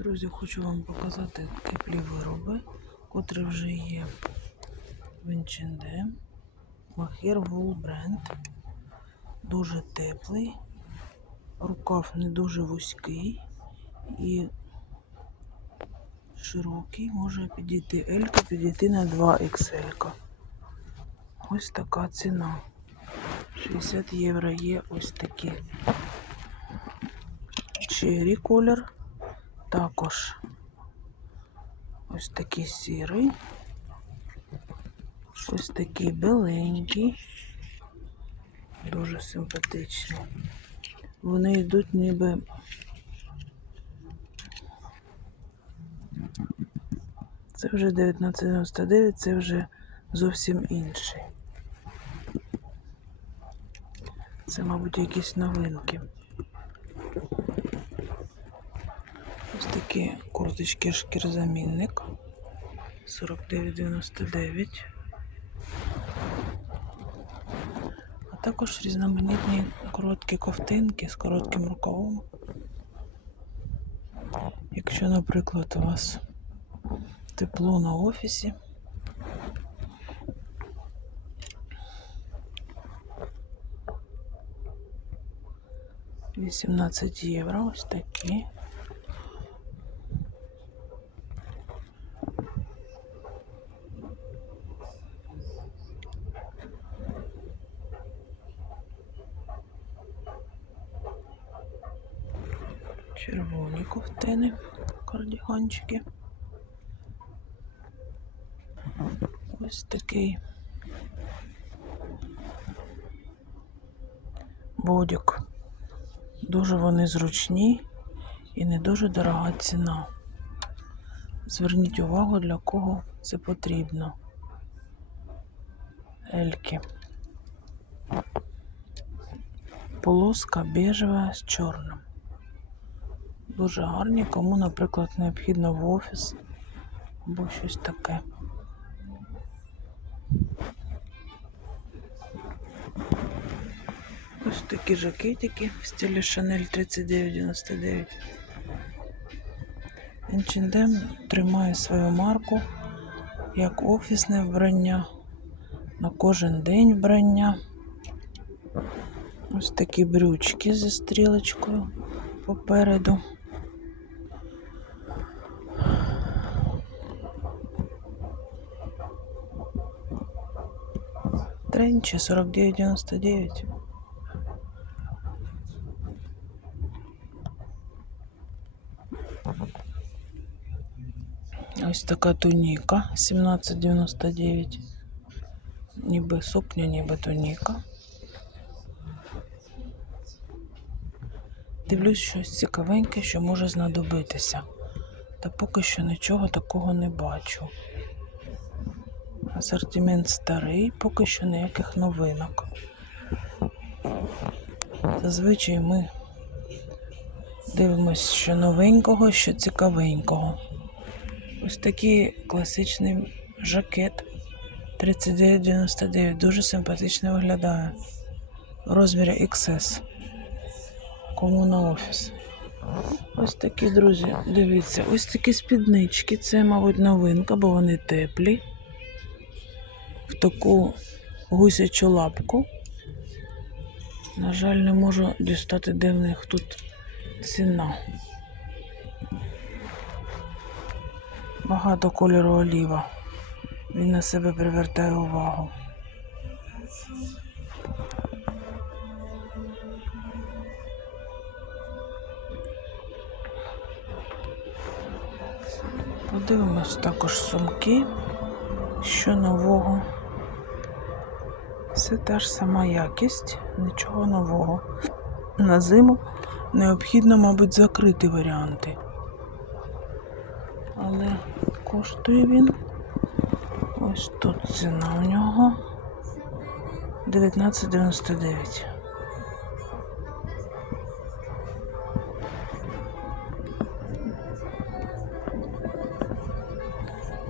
Друзі, хочу вам показати теплі вироби, котрі вже є в H&M. Махер Wool бренд. Дуже теплий. Рукав не дуже вузький і широкий. Може підійти L, підійти на 2 XL. Ось така ціна. 60 євро є ось такі. Чері колір. Також ось такий сірий. Ось такий біленький. Дуже симпатичний. Вони йдуть ніби. Це вже 1999, це вже зовсім інший. Це, мабуть, якісь новинки. Ось такі курточки шкірзамінник 49,99. А також різноманітні короткі ковтинки з коротким рукавом. Якщо, наприклад, у вас тепло на офісі. Вісімнадцять євро, ось такі. Червоні ковтини, кардіганчики. Ось такий бодік. Дуже вони зручні і не дуже дорога ціна. Зверніть увагу, для кого це потрібно. Ельки. Полоска бежева з чорним. Дуже гарні, кому, наприклад, необхідно в офіс або щось таке. Ось такі жакетики в стилі Chanel 3999. H&M тримає свою марку як офісне вбрання, на кожен день вбрання. Ось такі брючки зі стрілочкою попереду. Тренчі 49,99. Ось така туніка 17,99. Ніби сукня, ніби туніка. Дивлюсь щось цікавеньке, що може знадобитися. Та поки що нічого такого не бачу. Асортимент старий, поки що ніяких новинок. Зазвичай ми дивимося, що новенького, що цікавенького. Ось такий класичний жакет 39,99. Дуже симпатично виглядає. Розмірі XS. Кому на офіс. Ось такі, друзі, дивіться, ось такі спіднички. Це, мабуть, новинка, бо вони теплі. Таку гусячу лапку. На жаль, не можу дістати, де в них тут ціна. Багато кольору оліва. Він на себе привертає увагу. Подивимось також сумки, що нового. Все та ж сама якість, нічого нового. На зиму необхідно, мабуть, закрити варіанти. Але коштує він. Ось тут ціна у нього 19,99.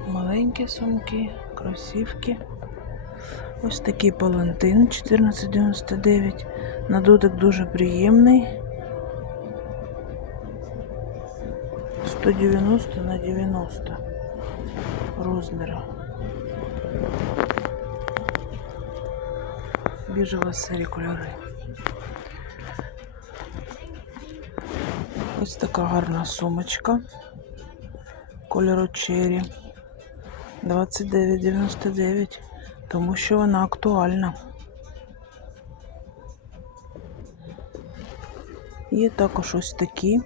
Маленькі сумки, кросівки. Ось такий палантин 14,99. На дуже приємний. 190 на 90 розміру. Біжева сирі кольори. Ось така гарна сумочка. Кольору чері. 29,99, тому що вона актуальна. Є також ось такі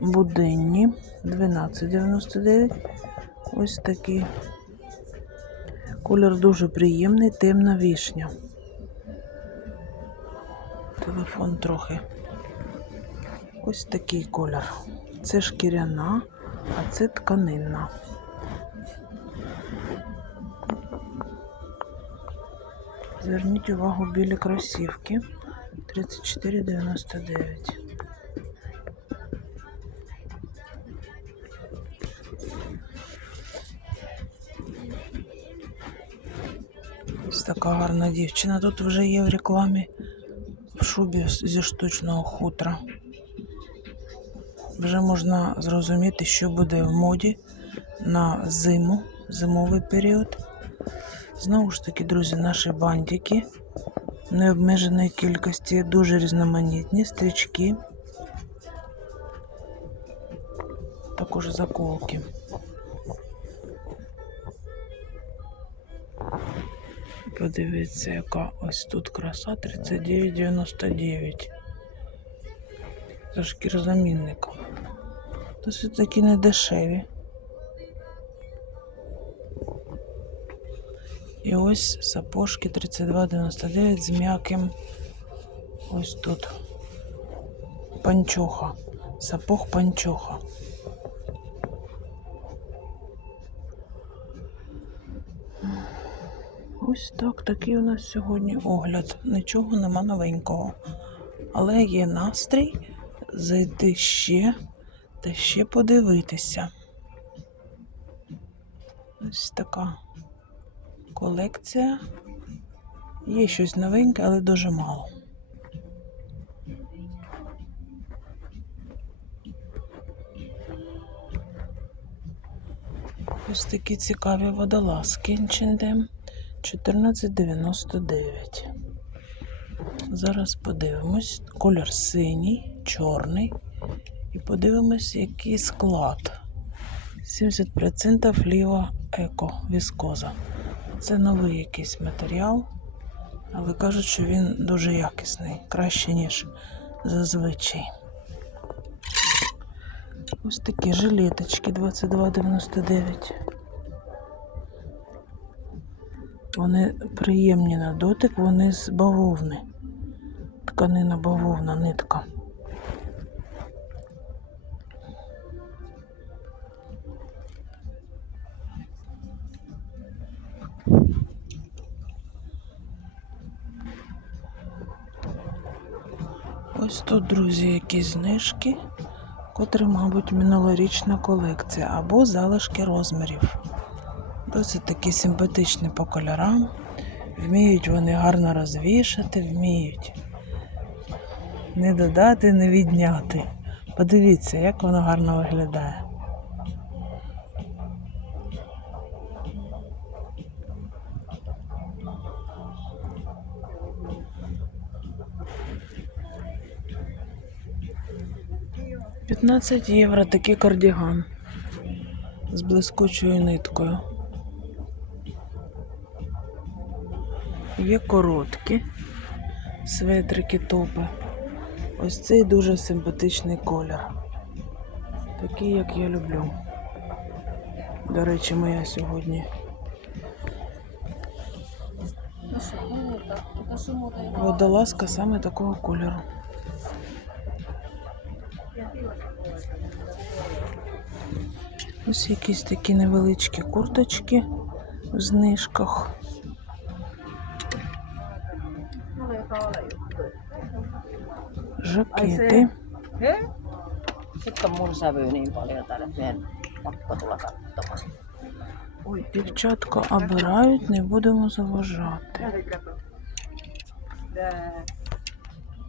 буденні 12,99. Ось такі. Колір дуже приємний, темна вішня. Телефон трохи. Ось такий колір. Це шкіряна, а це тканинна. Зверніть увагу білі кросівки 34,99. Ось така гарна дівчина. Тут вже є в рекламі в шубі зі штучного хутра. Вже можна зрозуміти, що буде в моді на зиму, зимовий період. Знову ж таки, друзі, наші бантики необмеженої кількості, дуже різноманітні, стрічки, також заколки. Подивіться, яка ось тут краса 39,99. Це шкірозамінник. Досить такі недешеві. І ось сапожки 32,99 з м'яким. Ось тут. Панчоха. Сапог панчоха. Ось так, такий у нас сьогодні огляд. Нічого нема новенького. Але є настрій зайти ще та ще подивитися. Ось така колекція. Є щось новеньке, але дуже мало. Ось такі цікаві водолазки H&M 14,99. Зараз подивимось. Колір синій, чорний. І подивимось, який склад. 70% ліва еко віскоза. Це новий якийсь матеріал, але кажуть, що він дуже якісний, краще, ніж зазвичай. Ось такі жилеточки 22,99. Вони приємні на дотик, вони з бавовни. Тканина бавовна, нитка. Ось тут, друзі, якісь знижки, котрі, мабуть, минулорічна колекція або залишки розмірів. Досить такі симпатичні по кольорам. Вміють вони гарно розвішати, вміють не додати, не відняти. Подивіться, як воно гарно виглядає. П'ятнадцять євро такий кардіган з блискучою ниткою. Є короткі светрики топи. Ось цей дуже симпатичний колір. Такий, як я люблю. До речі, моя сьогодні водолазка саме такого кольору. Ось якісь такі невеличкі курточки в знижках. Жакети. Sitten mun sävy niin paljon täällä, että meidän pakko tulla katsomaan. Ой, дівчатка обирають, не будемо заважати.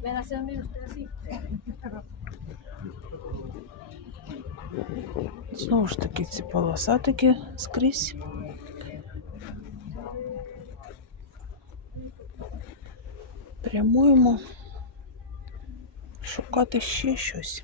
Men alltså musten sitter. Знову ж таки, ці полосатики скрізь. Прямуємо шукати ще щось.